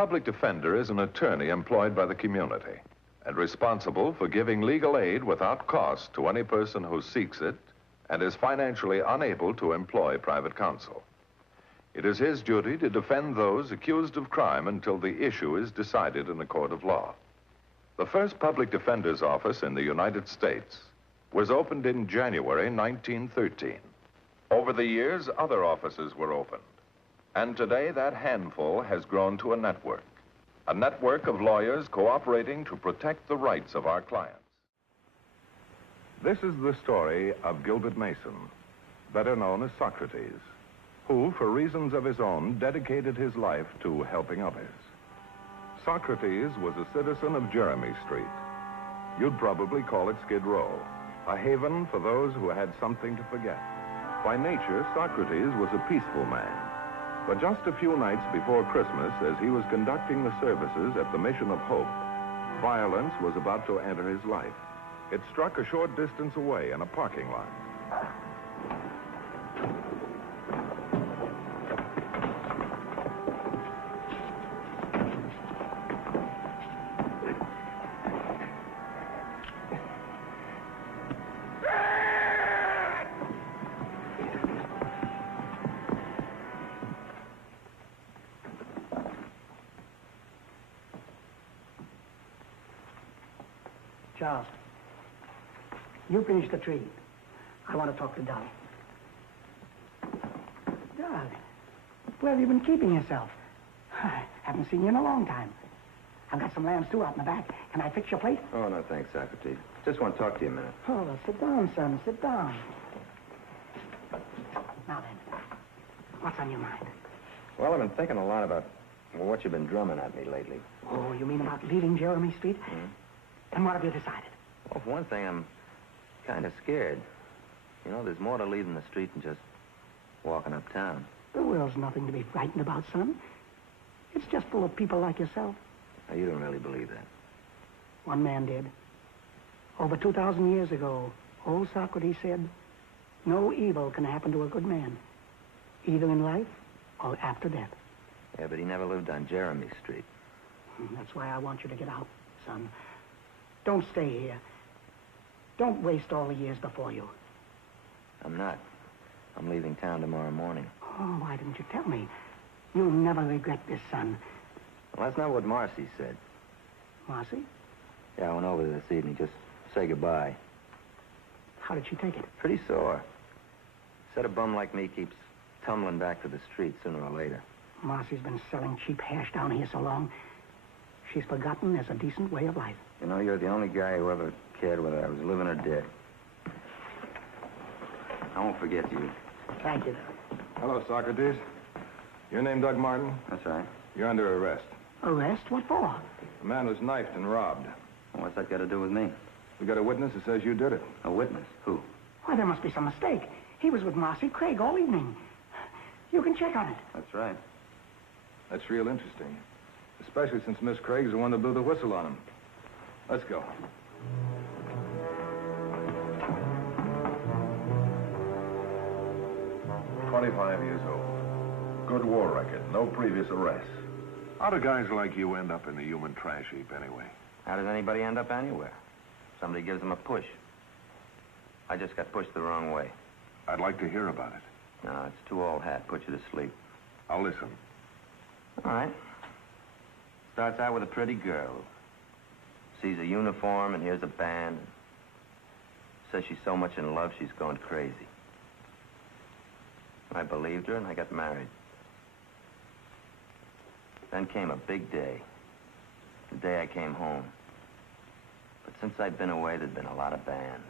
public defender is an attorney employed by the community and responsible for giving legal aid without cost to any person who seeks it and is financially unable to employ private counsel. It is his duty to defend those accused of crime until the issue is decided in a court of law. The first public defender's office in the United States was opened in January 1913. Over the years, other offices were opened. And today, that handful has grown to a network of lawyers cooperating to protect the rights of our clients. This is the story of Gilbert Mason, better known as Socrates, who, for reasons of his own, dedicated his life to helping others. Socrates was a citizen of Jeremy Street. You'd probably call it Skid Row, a haven for those who had something to forget. By nature, Socrates was a peaceful man. But just a few nights before Christmas, as he was conducting the services at the Mission of Hope, violence was about to enter his life. It struck a short distance away in a parking lot. Charles, you finish the tree. I want to talk to Dolly. Dolly, where have you been keeping yourself? I haven't seen you in a long time. I've got some lambs, too, out in the back. Can I fix your plate? Oh, no, thanks, Socrates. Just want to talk to you a minute. Oh, sit down, son. Sit down. Now then, what's on your mind? Well, I've been thinking a lot about what you've been drumming at me lately. Oh, you mean about leaving Jeremy Street? Mm-hmm. And what have you decided? Well, for one thing, I'm kind of scared. You know, there's more to leaving the street than just walking uptown. The world's nothing to be frightened about, son. It's just full of people like yourself. Now, you don't really believe that. One man did. Over 2,000 years ago, old Socrates said, no evil can happen to a good man, either in life or after death. Yeah, but he never lived on Jeremy Street. That's why I want you to get out, son. Don't stay here. Don't waste all the years before you. I'm not. I'm leaving town tomorrow morning. Oh, why didn't you tell me? You'll never regret this, son. Well, that's not what Marcy said. Marcy? Yeah, I went over there this evening. Just say goodbye. How did she take it? Pretty sore. Said a bum like me keeps tumbling back to the street sooner or later. Marcy's been selling cheap hash down here so long, she's forgotten there's a decent way of life. You know, you're the only guy who ever cared whether I was living or dead. I won't forget you. Thank you. Hello, Socrates. Your name Doug Martin? That's right. You're under arrest. Arrest? What for? A man was knifed and robbed. Well, what's that got to do with me? We got a witness that says you did it. A witness? Who? Why, there must be some mistake. He was with Marcy Craig all evening. You can check on it. That's right. That's real interesting. Especially since Miss Craig's the one that blew the whistle on him. Let's go. "25 years old. Good war record. No previous arrests. How do guys like you end up in the human trash heap anyway? How does anybody end up anywhere? Somebody gives them a push. I just got pushed the wrong way. I'd like to hear about it. No, it's too old hat. Put you to sleep. I'll listen. All right. Starts out with a pretty girl. Sees a uniform and hears a band. Says she's so much in love she's going crazy. I believed her and I got married. Then came a big day. The day I came home. But since I've been away, there'd been a lot of bands.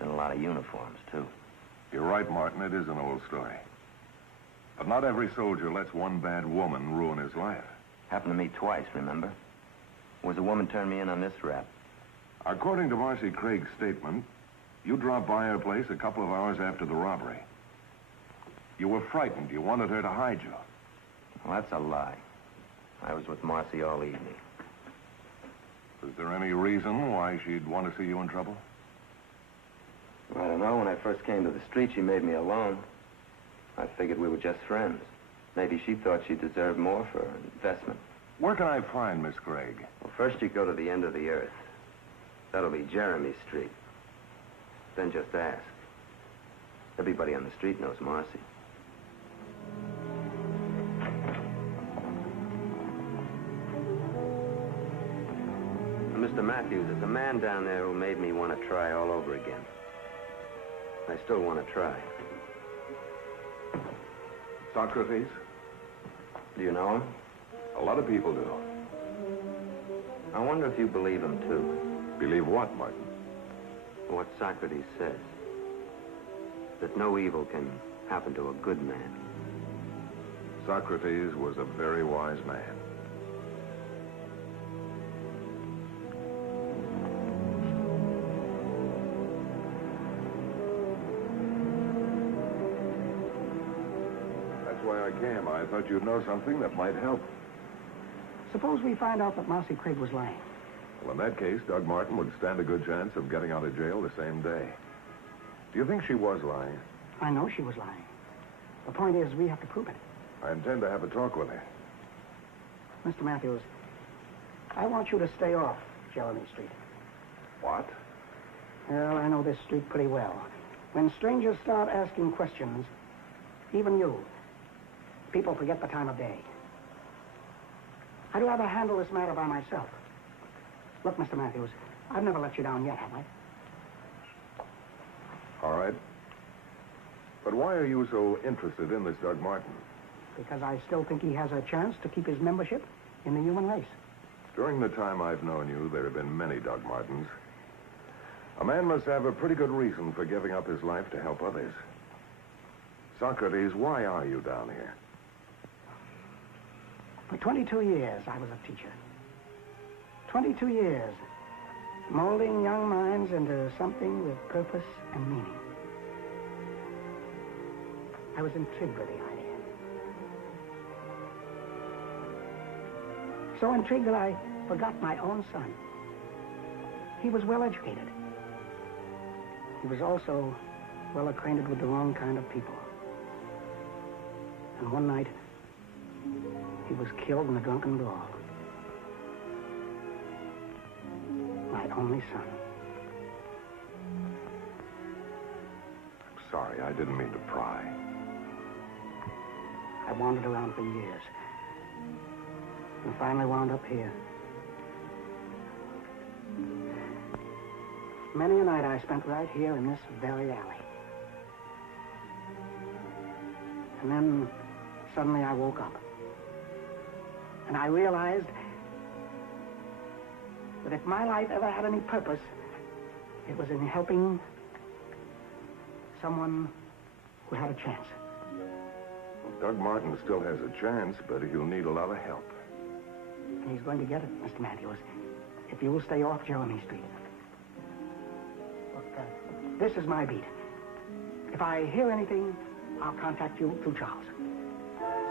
Been a lot of uniforms, too. You're right, Martin. It is an old story. But not every soldier lets one bad woman ruin his life. Happened to me twice, remember? Was a woman turned me in on this rap. According to Marcy Craig's statement, you dropped by her place a couple of hours after the robbery. You were frightened. You wanted her to hide you. Well, that's a lie. I was with Marcy all evening. Is there any reason why she'd want to see you in trouble? I don't know. When I first came to the street, she made me alone. I figured we were just friends. Maybe she thought she deserved more for her investment. Where can I find Miss Gregg? Well, first you go to the end of the earth. That'll be Jeremy Street. Then just ask. Everybody on the street knows Marcy. Mr. Matthews, there's a man down there who made me want to try all over again. I still want to try. Socrates? Do you know him? A lot of people do. I wonder if you believe him, too. Believe what, Martin? What Socrates says. That no evil can happen to a good man. Socrates was a very wise man. That's why I came. I thought you'd know something that might help. Suppose we find out that Marcy Craig was lying. Well, in that case, Doug Martin would stand a good chance of getting out of jail the same day. Do you think she was lying? I know she was lying. The point is, we have to prove it. I intend to have a talk with her. Mr. Matthews, I want you to stay off Jeremy Street. What? Well, I know this street pretty well. When strangers start asking questions, even you, people forget the time of day. I'd rather handle this matter by myself. Look, Mr. Matthews, I've never let you down yet, have I? All right. But why are you so interested in this Doug Martin? Because I still think he has a chance to keep his membership in the human race. During the time I've known you, there have been many Doug Martins. A man must have a pretty good reason for giving up his life to help others. Socrates, why are you down here? For 22 years, I was a teacher. 22 years, molding young minds into something with purpose and meaning. I was intrigued with the idea. So intrigued that I forgot my own son. He was well educated. He was also well acquainted with the wrong kind of people. And one night, he was killed in a drunken brawl. My only son. I'm sorry, I didn't mean to pry. I wandered around for years. And finally wound up here. Many a night I spent right here in this very alley. And then suddenly I woke up. And I realized that if my life ever had any purpose, it was in helping someone who had a chance. Well, Doug Martin still has a chance, but he'll need a lot of help. And he's going to get it, Mr. Matthews, if you will stay off Jeremy Street. Look, this is my beat. If I hear anything, I'll contact you through Charles.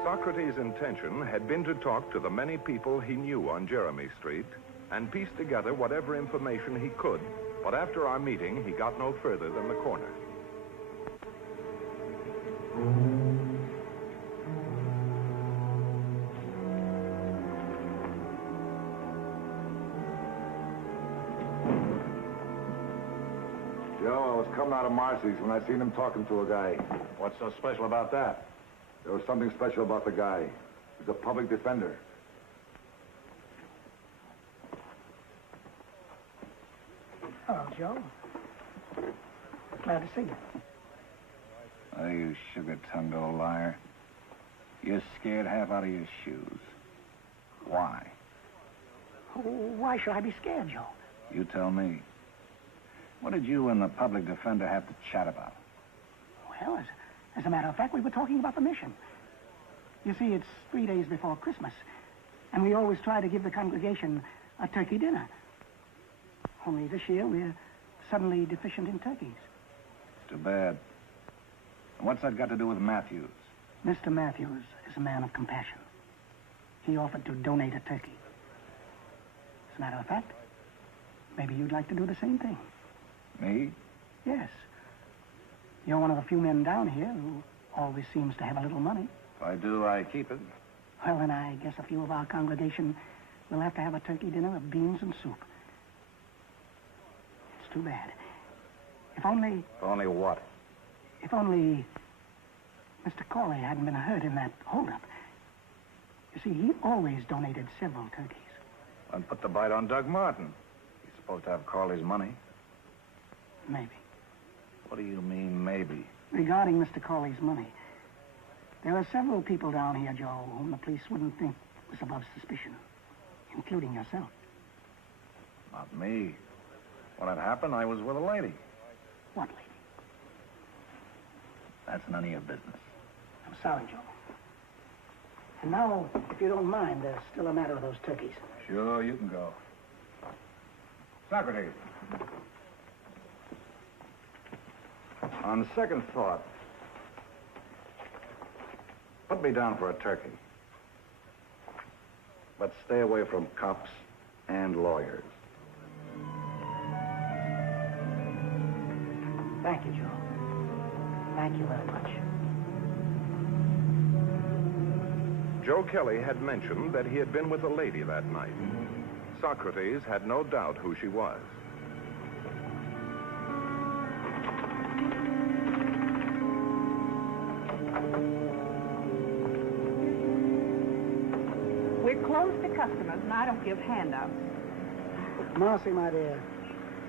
Socrates' intention had been to talk to the many people he knew on Jeremy Street and piece together whatever information he could, but after our meeting, he got no further than the corner. Joe, I was coming out of Marcy's when I seen him talking to a guy. What's so special about that? There was something special about the guy. He's a public defender. Hello, Joe. Glad to see you. Oh, you sugar-tongued old liar. You're scared half out of your shoes. Why? Oh, why should I be scared, Joe? You tell me. What did you and the public defender have to chat about? Well, as a matter of fact, we were talking about the mission. You see, it's 3 days before Christmas, and we always try to give the congregation a turkey dinner. Only this year, we're suddenly deficient in turkeys. Too bad. And what's that got to do with Matthews? Mr. Matthews is a man of compassion. He offered to donate a turkey. As a matter of fact, maybe you'd like to do the same thing. Me? Yes. You're one of the few men down here who always seems to have a little money. If I do, I keep it. Well, then I guess a few of our congregation will have to have a turkey dinner of beans and soup. It's too bad. If only... Only what? If only Mr. Corley hadn't been hurt in that holdup. You see, he always donated several turkeys. And put the bite on Doug Martin. He's supposed to have Carly's money. Maybe. What do you mean, maybe? Regarding Mr. Corley's money, there are several people down here, Joe, whom the police wouldn't think was above suspicion, including yourself. Not me. When it happened, I was with a lady. What lady? That's none of your business. I'm sorry, Joe. And now, if you don't mind, there's still a matter of those turkeys. Sure, you can go. Socrates. On second thought, put me down for a turkey. But stay away from cops and lawyers. Thank you, Joe. Thank you very much. Joe Kelly had mentioned that he had been with a lady that night. Socrates had no doubt who she was. We're closed to customers, and I don't give handouts. Marcy, my dear,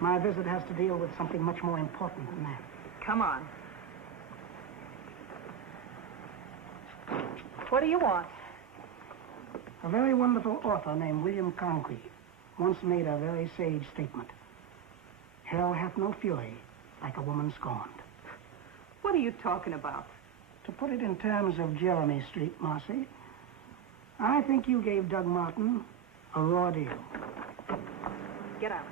my visit has to deal with something much more important than that. Come on. What do you want? A very wonderful author named William Congreve once made a very sage statement. Hell hath no fury like a woman scorned. What are you talking about? To put it in terms of Jeremy Street, Marcy, I think you gave Doug Martin a raw deal. Get out.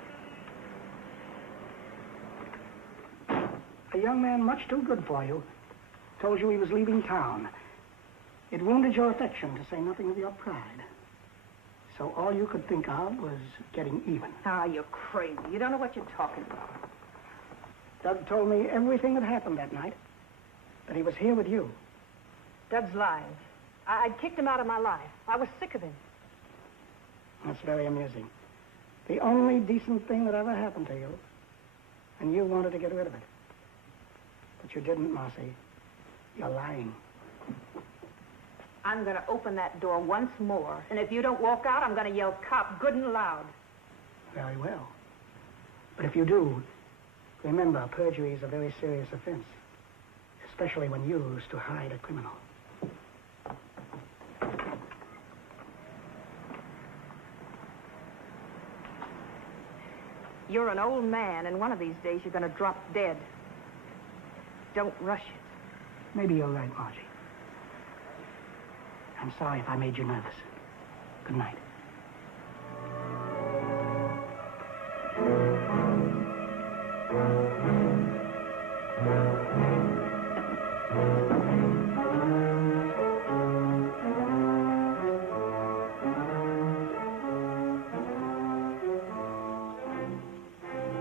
A young man much too good for you told you he was leaving town. It wounded your affection, to say nothing of your pride. So all you could think of was getting even. Ah, you're crazy. You don't know what you're talking about. Doug told me everything that happened that night, that he was here with you. Doug's lying. I'd kicked him out of my life. I was sick of him. That's very amusing. The only decent thing that ever happened to you, and you wanted to get rid of it. But you didn't, Marcy. You're lying. I'm going to open that door once more, and if you don't walk out, I'm going to yell cop good and loud. Very well. But if you do, remember, perjury is a very serious offense, especially when used to hide a criminal. You're an old man, and one of these days you're going to drop dead. Don't rush it. Maybe you're right, Margie. I'm sorry if I made you nervous. Good night.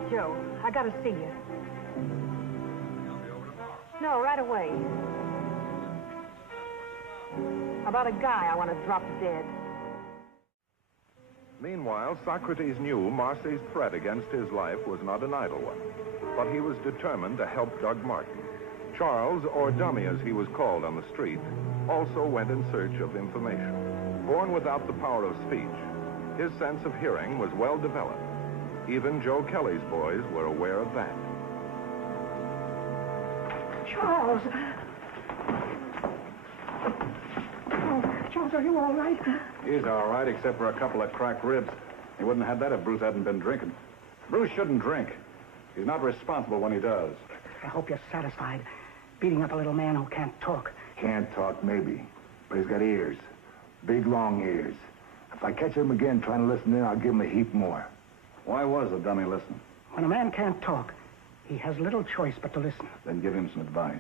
Joe, I got to see you. No, right away. About a guy I want to drop dead. Meanwhile, Socrates knew Marcy's threat against his life was not an idle one, but he was determined to help Doug Martin. Charles, or Dummy as he was called on the street, also went in search of information. Born without the power of speech, his sense of hearing was well developed. Even Joe Kelly's boys were aware of that. Charles! Charles, are you all right? He's all right, except for a couple of cracked ribs. He wouldn't have had that if Bruce hadn't been drinking. Bruce shouldn't drink. He's not responsible when he does. I hope you're satisfied, beating up a little man who can't talk. Can't talk, maybe. But he's got ears. Big, long ears. If I catch him again trying to listen in, I'll give him a heap more. Why was the dummy listening? When a man can't talk, he has little choice but to listen. Then give him some advice.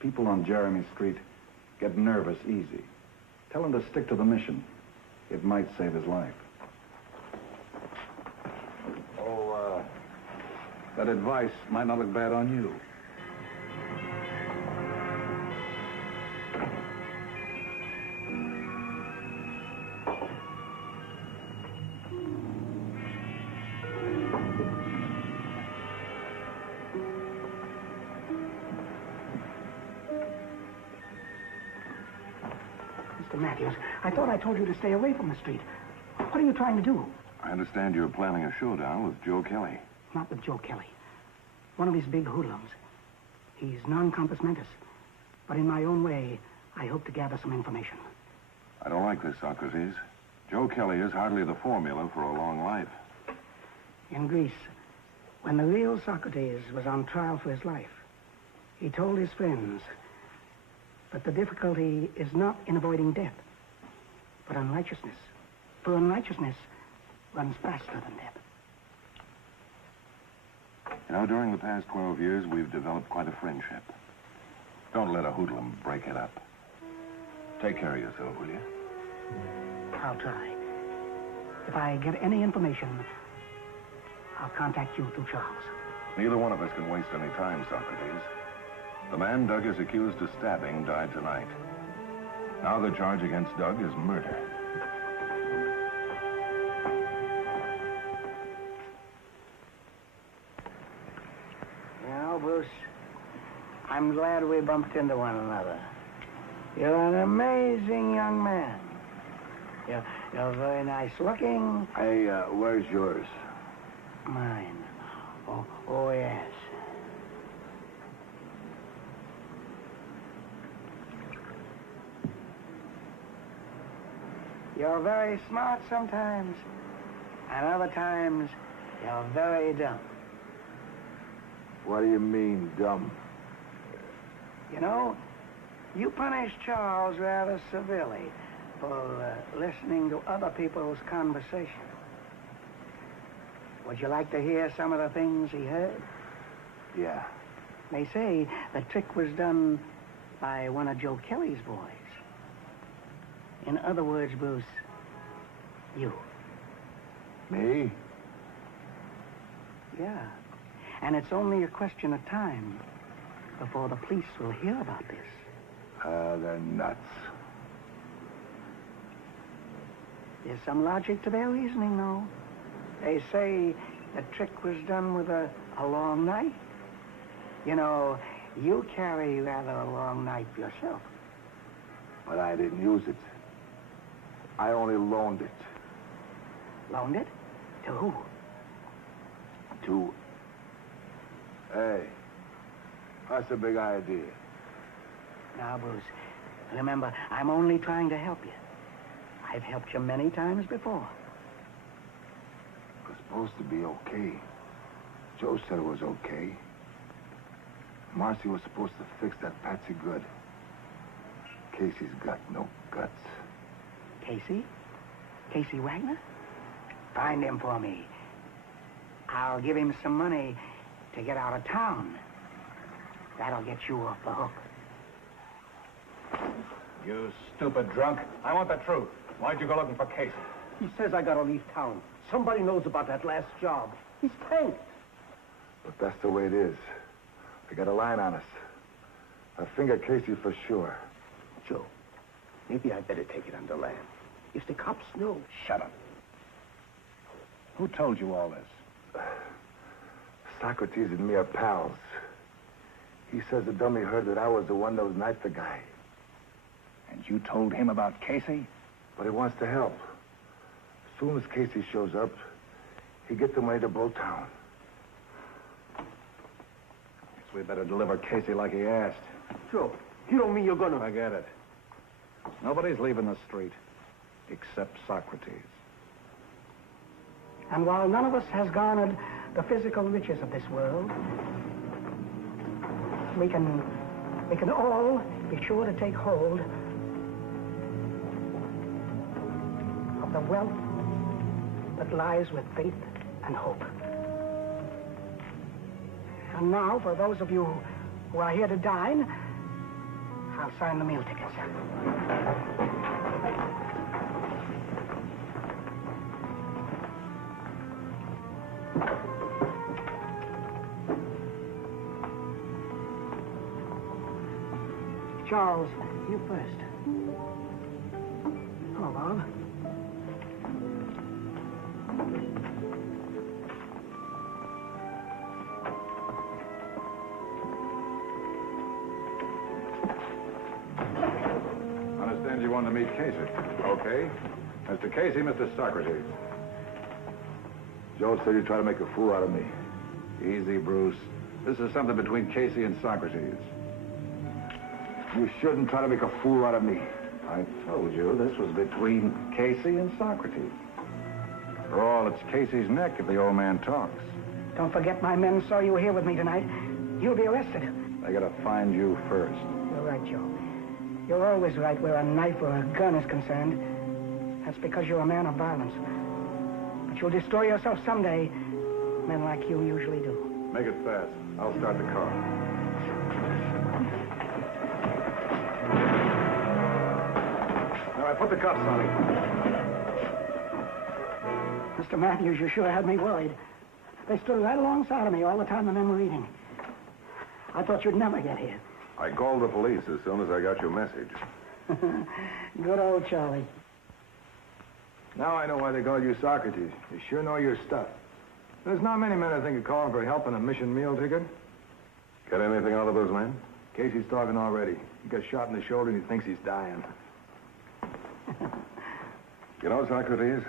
People on Jeremy Street get nervous easy. Tell him to stick to the mission. It might save his life. Oh, that advice might not look bad on you. Matthews, I thought I told you to stay away from the street. What are you trying to do? I understand you're planning a showdown with Joe Kelly. Not with Joe Kelly. One of these big hoodlums. He's non-compos mentis. But in my own way, I hope to gather some information. I don't like this, Socrates. Joe Kelly is hardly the formula for a long life. In Greece, when the real Socrates was on trial for his life, he told his friends that the difficulty is not in avoiding death, but unrighteousness. For unrighteousness runs faster than death. You know, during the past 12 years, we've developed quite a friendship. Don't let a hoodlum break it up. Take care of yourself, will you? I'll try. If I get any information, I'll contact you through Charles. Neither one of us can waste any time, Socrates. The man Doug is accused of stabbing died tonight. Now the charge against Doug is murder. Well, Bruce, I'm glad we bumped into one another. You're an amazing young man. You're very nice looking. Hey, where's yours? Mine. Oh, yes. You're very smart sometimes, and other times you're very dumb. What do you mean, dumb? You know, you punished Charles rather severely for listening to other people's conversation. Would you like to hear some of the things he heard? Yeah. They say the trick was done by one of Joe Kelly's boys. In other words, Bruce, you. Me? Yeah. And it's only a question of time before the police will hear about this. They're nuts. There's some logic to their reasoning, though. They say the trick was done with a long knife. You know, you carry rather a long knife yourself. But I didn't use it. I only loaned it. Loaned it? To who? To... Hey, that's a big idea. Now, Bruce, remember, I'm only trying to help you. I've helped you many times before. It was supposed to be okay. Joe said it was okay. Marcy was supposed to fix that Patsy good. Casey's got no guts. Casey? Casey Wagner? Find him for me. I'll give him some money to get out of town. That'll get you off the hook. You stupid drunk. I want the truth. Why'd you go looking for Casey? He says I gotta leave town. Somebody knows about that last job. He's tanked. But that's the way it is. They got a line on us. I finger Casey for sure. Joe, maybe I better take it under land. If the cops know... Shut up. Who told you all this? Socrates and me are pals. He says the dummy heard that I was the one that was knifed the guy. And you told him about Casey? But he wants to help. As soon as Casey shows up, he gets the money to blow town. Guess we better deliver Casey like he asked. Joe, you don't mean you're gonna... Forget it. Nobody's leaving the street, except Socrates. And while none of us has garnered the physical riches of this world, we can all be sure to take hold of the wealth that lies with faith and hope. And now, for those of you who are here to dine, I'll sign the meal tickets. Charles, you first. Hello, Bob. Understand you want going to meet Casey. Okay. Mr. Casey, Mr. Socrates. Joe said you'd try to make a fool out of me. Easy, Bruce. This is something between Casey and Socrates. You shouldn't try to make a fool out of me. I told you this was between Casey and Socrates. For all, it's Casey's neck if the old man talks. Don't forget my men saw you here with me tonight. You'll be arrested. I gotta find you first. You're right, Joe. You're always right where a knife or a gun is concerned. That's because you're a man of violence. But you'll destroy yourself someday. Men like you usually do. Make it fast. I'll start the car. All right, put the cuffs on him. Mr. Matthews, you sure had me worried. They stood right alongside of me all the time the men were eating. I thought you'd never get here. I called the police as soon as I got your message. Good old Charlie. Now I know why they call you Socrates. You sure know your stuff. There's not many men I think of calling for help on a mission meal ticket. Get anything out of those men? Casey's talking already. He got shot in the shoulder and he thinks he's dying. You know, Socrates,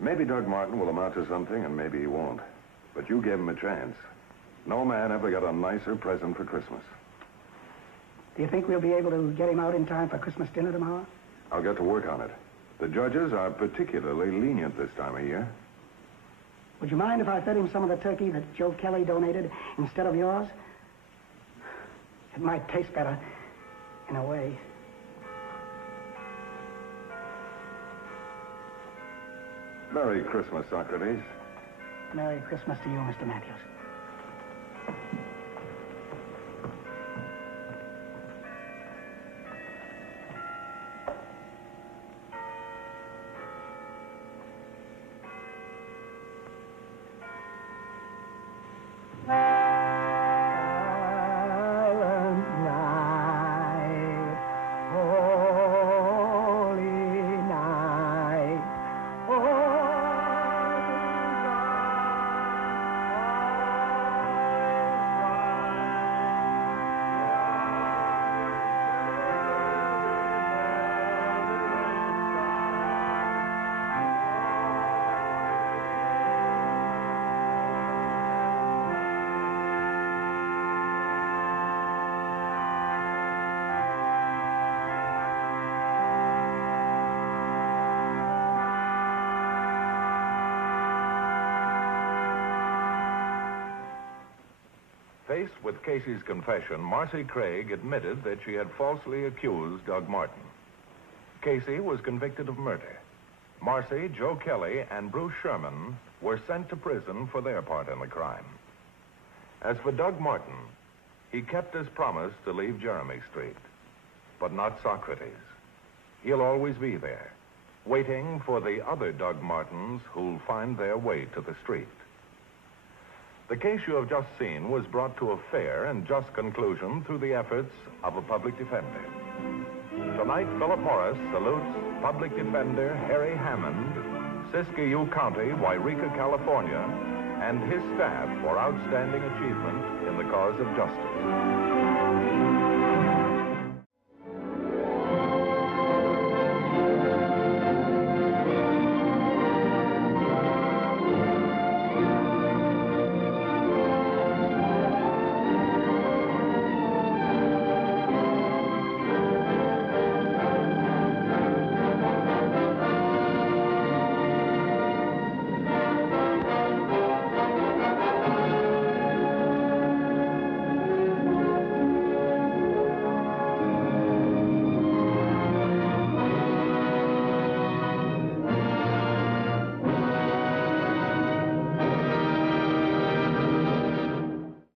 maybe Doug Martin will amount to something and maybe he won't. But you gave him a chance. No man ever got a nicer present for Christmas. Do you think we'll be able to get him out in time for Christmas dinner tomorrow? I'll get to work on it. The judges are particularly lenient this time of year. Would you mind if I fed him some of the turkey that Joe Kelly donated instead of yours? It might taste better, in a way. Merry Christmas, Socrates. Merry Christmas to you, Mr. Matthews. Faced with Casey's confession, Marcy Craig admitted that she had falsely accused Doug Martin. Casey was convicted of murder. Marcy, Joe Kelly, and Bruce Sherman were sent to prison for their part in the crime. As for Doug Martin, he kept his promise to leave Jeremy Street, but not Socrates. He'll always be there, waiting for the other Doug Martins who'll find their way to the street. The case you have just seen was brought to a fair and just conclusion through the efforts of a public defender. Tonight, Philip Morris salutes Public Defender Harry Hammond, Siskiyou County, Wairika, California, and his staff for outstanding achievement in the cause of justice.